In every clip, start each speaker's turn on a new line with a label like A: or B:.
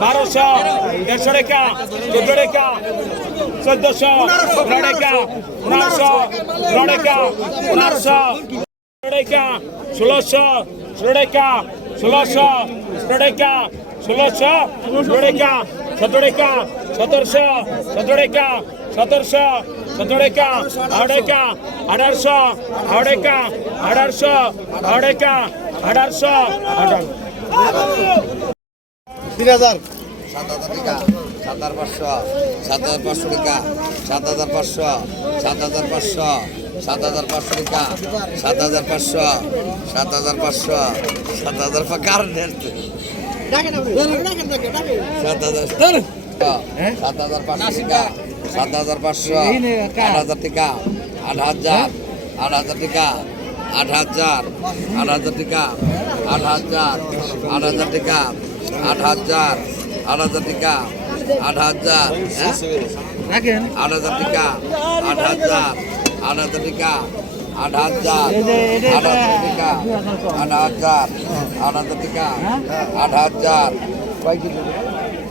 A: বারোশো দেড়শো রেখা চোদ্দ রেখা চোদ্দশো রেখা পনেরো রেখা পনেরোশো রেখা ষোলোশো ষোলো রেখা ষোলোশো ষোলো রেখা ষোলোশো ষোলো রেখা সতেরো রেখা সতেরোশো সতেরো রেখা সতেরোশো সতেরো রেখা আট রেখা আঠারোশো রেখা আঠারোশো রেখা আঠারোশো আঠারো
B: তিন হাজার
C: সাত হাজার টাকা সাত হাজার পাঁচশো সাত হাজার পাঁচশো টাকা সাত হাজার পাঁচশো সাত হাজার পাঁচশো সাত হাজার পাঁচশো টাকা সাত হাজার পাঁচশো সাত হাজার পাঁচশো সাত হাজার কার সাত হাজার সাত হাজার পাঁচশো টাকা সাত হাজার পাঁচশো আট হাজার টাকা আট হাজার আট হাজার টাকা আট হাজার আট হাজার টাকা আট হাজার আট হাজার টাকা আট হাজার আট হাজার টাকা আট হাজার হ্যাঁ? আট হাজার টাকা আট হাজার আট হাজার টাকা আট হাজার আট হাজার টাকা আট হাজার আট হাজার টাকা আট হাজার কয়?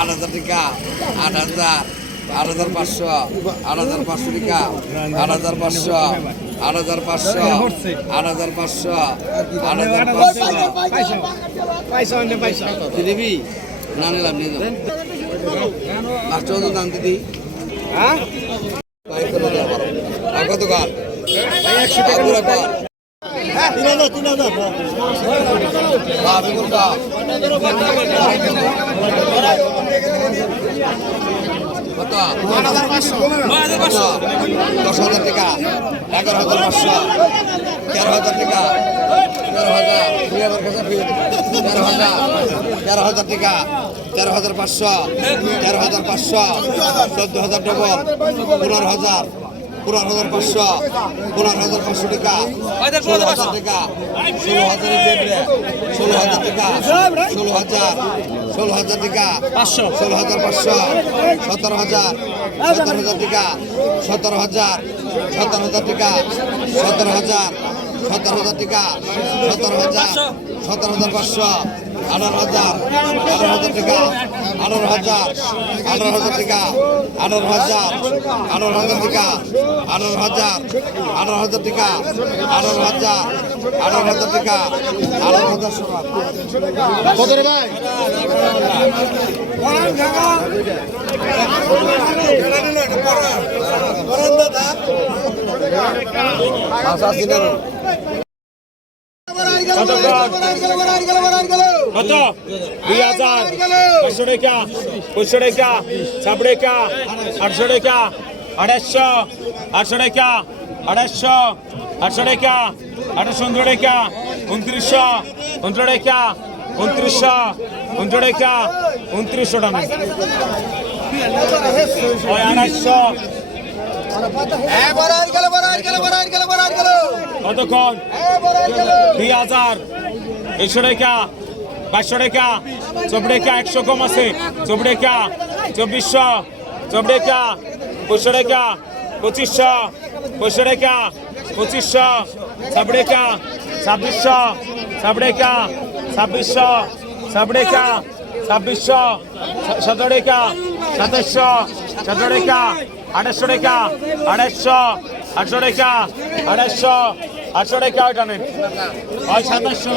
C: আট হাজার টাকা আট হাজার আট হাজার পাঁচশো আট হাজার পাঁচশো টাকা আট হাজার পাঁচশো আট হাজার পাঁচশো আট হাজার পাঁচশো আট হাজার পাঁচশো। দিবি না নিলাম নিয়ে যাও। আর চৌদ্দ দাম দিদি। হ্যাঁ? কত কার একশো টাকা দশ হাজার টাকা এগারো হাজার পাঁচশো তেরো হাজার টাকা তেরো হাজার দুই হাজার তেরো হাজার তেরো হাজার টাকা তেরো হাজার পাঁচশো, তেরো হাজার পাঁচশো, চোদ্দ হাজার ডবল, পনেরো হাজার পনেরো হাজার পাঁচশো পনেরো হাজার পাঁচশো টাকা ষোলো হাজার টাকা ষোলো হাজার ষোলো হাজার টাকা ষোলো হাজার ষোলো হাজার টাকা পাঁচশো। ষোলো হাজার পাঁচশো সতেরো হাজার সতেরো হাজার টাকা সতেরো হাজার সতেরো হাজার টাকা সতেরো হাজার সতেরো হাজার টাকা সতেরো হাজার সতেরো হাজার পাঁচশো। আঠারো হাজার আঠারো হাজার টাকা আঠারো হাজার আঠারো হাজার টাকা আঠারো হাজার আঠারো হাজার টাকা আঠারো হাজার আঠারো হাজার টাকা আঠারো হাজার আঠারো হাজার টাকা আঠারো হাজার
D: কত রে ভাই?
C: ছিলেন
A: কত? দুই হাজার। পাঁচশো টাকা পঁয়শো টাকা সাত টাকা আটশো টাকা আড়াইশো আটশো টাকা আড়াইশো আটশো টাকা আঠাশো উনত্রিশ টাকা উনত্রিশশো উনত্রিশ টাকা উনত্রিশশো উনত্রিশ টাকা উনত্রিশশো টাকা। আড়াইশো। কতক্ষণ? দুই হাজার। একশো টাকা বাইশশো টাকা চব্বিশ টাকা, একশো কম আছে। চব্বিশ টাকা, চব্বিশশো চব্বিশ টাকা, পঁচিশশো টাকা, পঁচিশশো পঁচিশশো টাকা, পঁচিশশো ছাব্বিশ টাকা, ছাব্বিশশো ছাব্বিশ টাকা, ছাব্বিশশো ছাব্বিশ টাকা, ছাব্বিশশো, সতেরো টাকা, সাতাশশো, সতেরো টাকা, আঠাশশো টাকা আড়াইশো আটশো টাকা আড়াইশো আটশো টাকা, ওইটা নেন। ওই সাতাশশো